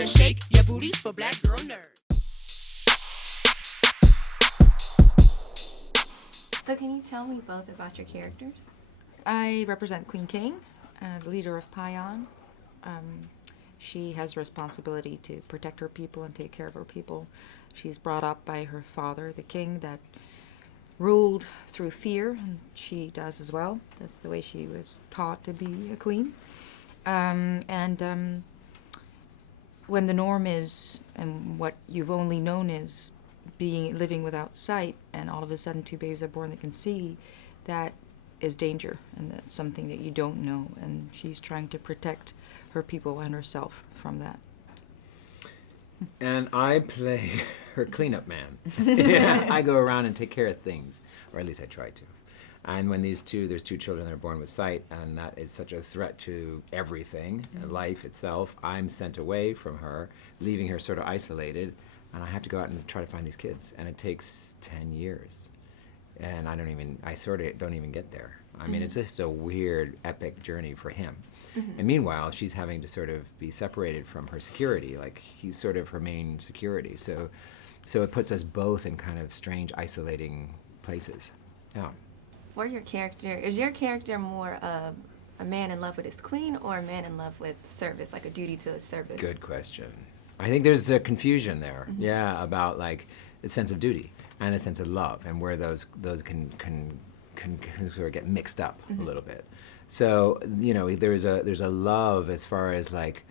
Better shake your booties for black girl nerds. So can you tell me both about your characters? I represent Queen King, the leader of Payan. She has responsibility to protect her people and take care of her people. She's brought up by her father, the king, that ruled through fear, and she does as well. That's the way she was taught to be a queen. When the norm is, and what you've only known is living without sight, and all of a sudden 2 babies are born that can see, that is danger, and that's something that you don't know, and she's trying to protect her people and herself from that. And I play her cleanup man. Yeah, I go around and take care of things, or at least I try to. And when there's 2 children that are born with sight, and that is such a threat to everything, life itself, I'm sent away from her, leaving her sort of isolated, and I have to go out and try to find these kids, and it takes 10 years. And I sort of don't even get there. I mean, it's just a weird, epic journey for him. And meanwhile, she's having to sort of be separated from her security, like he's sort of her main security. So it puts us both in kind of strange, isolating places. Yeah. For your character, is your character more of a man in love with his queen or a man in love with service, like a duty to his service? Good question. I think there's a confusion there, yeah, about like the sense of duty and a sense of love, and where those can sort of get mixed up a little bit. So there's a love as far as like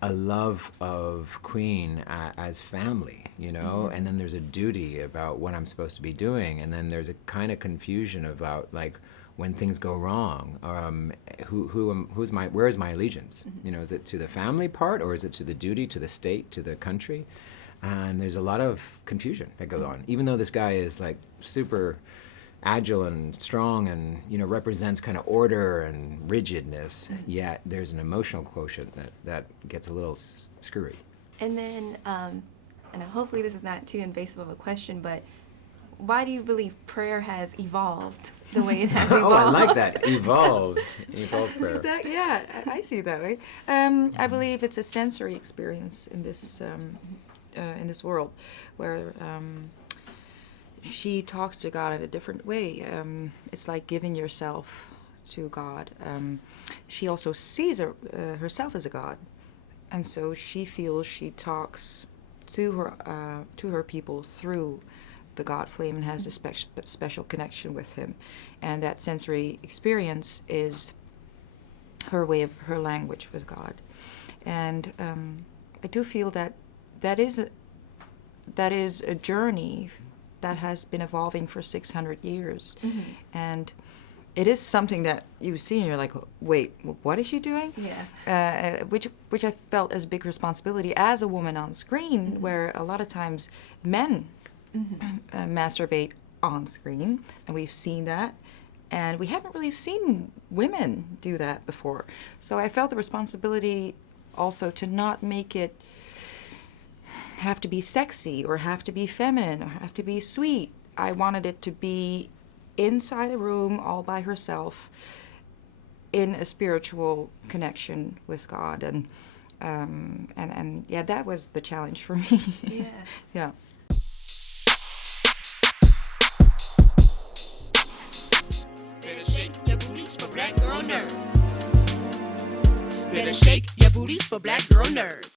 a love of Queen as family, and then there's a duty about what I'm supposed to be doing, and then there's a kind of confusion about like when things go wrong, where is my allegiance? Is it to the family part, or is it to the duty, to the state, to the country? And there's a lot of confusion that goes on, even though this guy is like super agile and strong and represents kind of order and rigidness, yet there's an emotional quotient that gets a little screwy. And then, and hopefully this is not too invasive of a question, but why do you believe prayer has evolved the way it has evolved? Oh, I like that. Evolved prayer. Exactly. Yeah, I see it that way. I believe it's a sensory experience in this world, where she talks to God in a different way. It's like giving yourself to God. She also sees herself as a God, and so she feels she talks to her people through the God flame and has a special connection with him, and that sensory experience is her language with God. And I do feel that is a journey that has been evolving for 600 years. And it is something that you see and you're like, wait, what is she doing? Yeah. Which I felt as a big responsibility as a woman on screen, where a lot of times men masturbate on screen, and we've seen that. And we haven't really seen women do that before. So I felt the responsibility also to not make it have to be sexy or have to be feminine or have to be sweet. I wanted it to be inside a room all by herself in a spiritual connection with God. And yeah, that was the challenge for me. Yeah. Yeah. Better shake your booties for black girl nerds. Better shake your booties for black girl nerds.